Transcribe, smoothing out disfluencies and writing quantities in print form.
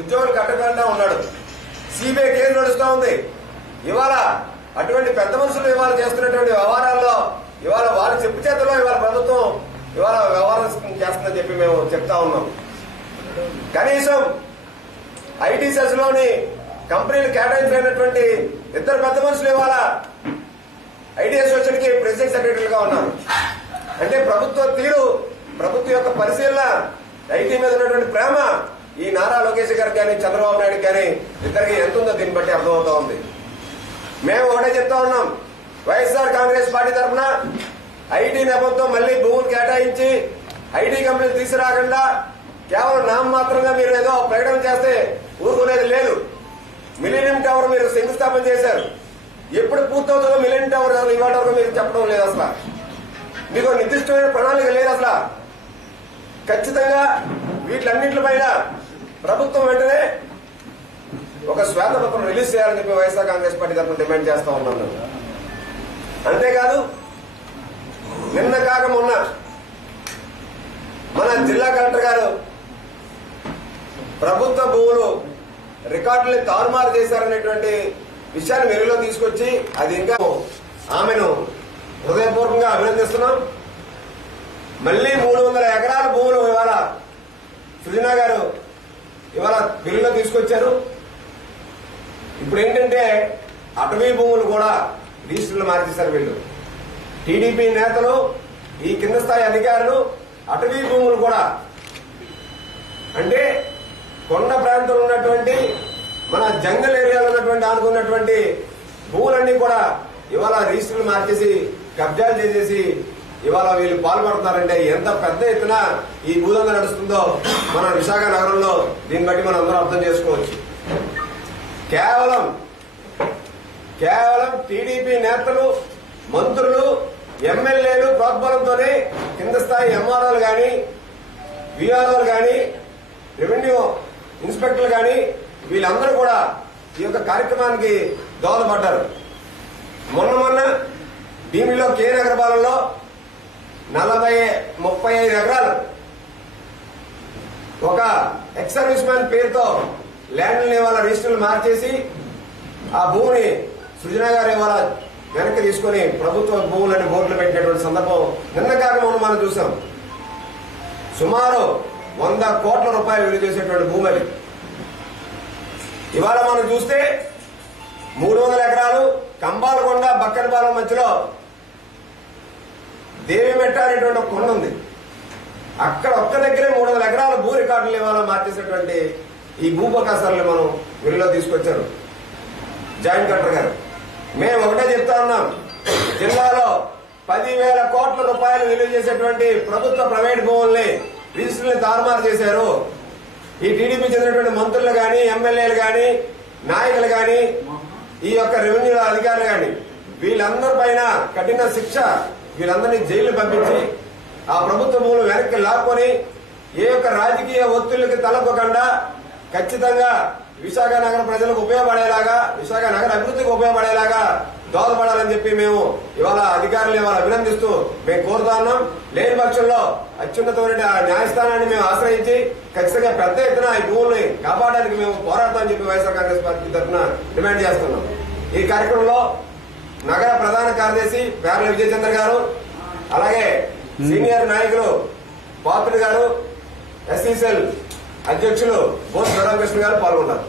ఉద్యోగులు కట్టకుండా ఉన్నాడు. సిబిఐ కేసు నడుస్తూ ఉంది. ఇవాళ అటువంటి పెద్ద మనుషులు ఇవాళ చేస్తున్నటువంటి వ్యవహారాల్లో ఇవాళ వారి చెప్పు చేతుల్లో ఇవాళ ప్రభుత్వం ఇవాళ వ్యవహారం చేస్తుందని చెప్పి మేము చెప్తా ఉన్నాం. కనీసం ఐటీ సెస్ లోని కంపెనీలు కేటాయించినటువంటి ఇద్దరు పెద్ద మనుషులు ఇవాళ ఐటీ అసోసియేషన్ కి ప్రెసిడెంట్ సెక్రటరీలుగా ఉన్నారు. అంటే ప్రభుత్వ తీరు, ప్రభుత్వం యొక్క పరిశీలన, ఐటీ మీద ఉన్నటువంటి ప్రేమ ఈ నారా లోకేష్ గారికి కానీ చంద్రబాబు నాయుడు కానీ ఇద్దరికి ఎంత ఉందో దీన్ని బట్టి అర్థమవుతా ఉంది. మేము ఒకటే చెప్తా ఉన్నాం, వైఎస్ఆర్ కాంగ్రెస్ పార్టీ తరఫున ఐటీ నెపంతో మళ్లీ భూములు కేటాయించి ఐటీ కంపెనీలు తీసుకురాకుండా కేవలం నామమాత్రంగా మీరు ఏదో ప్రకటన చేస్తే ఊరుకునేది లేదు. మిలీనియం టవర్ మీరు శంకుస్థాపన చేశారు. ఎప్పుడు పూర్తవుతుందో మిలీనియం టవర్ ఇవాళ వరకు మీరు చెప్పడం లేదు. అసలు మీకు నిర్దిష్టమైన ప్రణాళిక లేదు. అసలు ఖచ్చితంగా వీటిలన్నింటిపైన ప్రభుత్వం వెంటనే ఒక శ్వేతపత్రం రిలీజ్ చేయాలని చెప్పి వైఎస్ఆర్ కాంగ్రెస్ పార్టీ తరఫున డిమాండ్ చేస్తా ఉన్నాను. అంతేకాదు, నిన్న కాక మొన్న మన జిల్లా కలెక్టర్ గారు ప్రభుత్వ భూములు రికార్డుల్ని తారుమారు చేశారనేటువంటి విషయాన్ని వెలుగులో తీసుకొచ్చి అది ఇంకా ఆమెను హృదయపూర్వకంగా అభినందిస్తున్నాం. మళ్లీ 300 ఎకరాల భూములు ఇవాళ సుజనా గారు ఇవాళ వెలుగులో తీసుకొచ్చారు. ఇప్పుడు ఏంటంటే అటవీ భూములు కూడా రిజిస్టర్లు మార్చేశారు వీళ్ళు. టీడీపీ నేతలు, ఈ కింద స్థాయి అధికారులు అటవీ భూములు కూడా, అంటే కొండ ప్రాంతంలో ఉన్నటువంటి మన జంగల్ ఏరియాలో ఉన్నటువంటి ఆనుకున్నటువంటి భూములన్నీ కూడా ఇవాళ రిజిస్టర్లు మార్చేసి కబ్జాలు చేసేసి ఇవాళ వీళ్ళు పాల్పడుతున్నారంటే ఎంత పెద్ద ఎత్తున ఈ భూదంగా నడుస్తుందో మన విశాఖ నగరంలో దీన్ని బట్టి మనం అందరం అర్థం చేసుకోవచ్చు. కేవలం టీడీపీ నేతలు, మంత్రులు, ఎమ్మెల్యేలు ప్రోద్బలంతోనే కింద స్థాయి ఎంఆర్ఓలు గాని, విఆర్ఓలు గాని, రెవెన్యూ ఇన్స్పెక్టర్లు గాని వీళ్ళందరూ కూడా ఈ యొక్క కార్యక్రమానికి దోహదపడ్డారు. మొన్న భీమిలో కే నగరపాలెంలో 35 ఎకరాలు ఒక ఎక్స్ సర్వీస్ మ్యాన్ పేరుతో ల్యాండ్ని ఇవాళ రిజిస్టర్లు మార్చేసి ఆ భూమిని సృజన గారు ఇవాళ వెనక్కి తీసుకుని ప్రభుత్వ భూములని బోర్డులు పెట్టినటువంటి సందర్భం నిన్న కాక మనం చూసాం. సుమారు 100 కోట్ల రూపాయలు విలువ చేసేటువంటి భూమి అది. ఇవాళ మనం చూస్తే 300 ఎకరాలు కంబాలకొండ బక్కనపాలెం మధ్యలో దేవిమెట్ట అనేటువంటి ఒక కొండ ఉంది. అక్కడ ఒక్క దగ్గరే 300 ఎకరాల భూ రికార్డులు ఇవాళ మార్చేసేటువంటి ఈ భూపకాశాలను మనం వెలుగులో తీసుకొచ్చారు జాయింట్ కలెక్టర్ గారు. మేము ఒకటే చెప్తా ఉన్నాం, జిల్లాలో 10,000 కోట్ల రూపాయలు విలువ చేసేటువంటి ప్రభుత్వ ప్రైవేట్ భూముల్ని రిజిస్టర్ని తారుమారు చేశారు. ఈ టీడీపీ చెందినటువంటి మంత్రులు గాని, ఎమ్మెల్యేలు గాని, నాయకులు గాని, ఈ యొక్క రెవెన్యూ అధికారులు గాని వీళ్ళందరి పైన కఠిన శిక్ష, వీళ్ళందరినీ జైలు పంపించి ఆ ప్రభుత్వ భూములు వెనక్కి లాక్కొని ఏ యొక్క రాజకీయ ఒత్తిళ్లకి తలపకుండా ఖచ్చితంగా విశాఖ నగర ప్రజలకు ఉపయోగపడేలాగా, విశాఖ నగర అభివృద్ధికి ఉపయోగపడేలాగా దోహదపడాలని చెప్పి మేము ఇవాళ అధికారులు ఇవాళ అభినందిస్తూ మేము కోరుతా ఉన్నాం. లేని పక్షంలో అత్యున్నతమైన న్యాయస్థానాన్ని మేము ఆశ్రయించి ఖచ్చితంగా పెద్ద ఎత్తున ఈ భూముల్ని కాపాడడానికి మేము పోరాడతామని చెప్పి వైఎస్ఆర్ కాంగ్రెస్ పార్టీ తరఫున డిమాండ్ చేస్తున్నాం. ఈ కార్యక్రమంలో నగర ప్రధాన కార్యదర్శి పేర్ల విజయచంద్ర గారు, అలాగే సీనియర్ నాయకులు పాత్రుడు గారు, ఎస్సీసెల్ అధ్యక్షులు బోస్ రామకృష్ణ గారు పాల్గొన్నారు.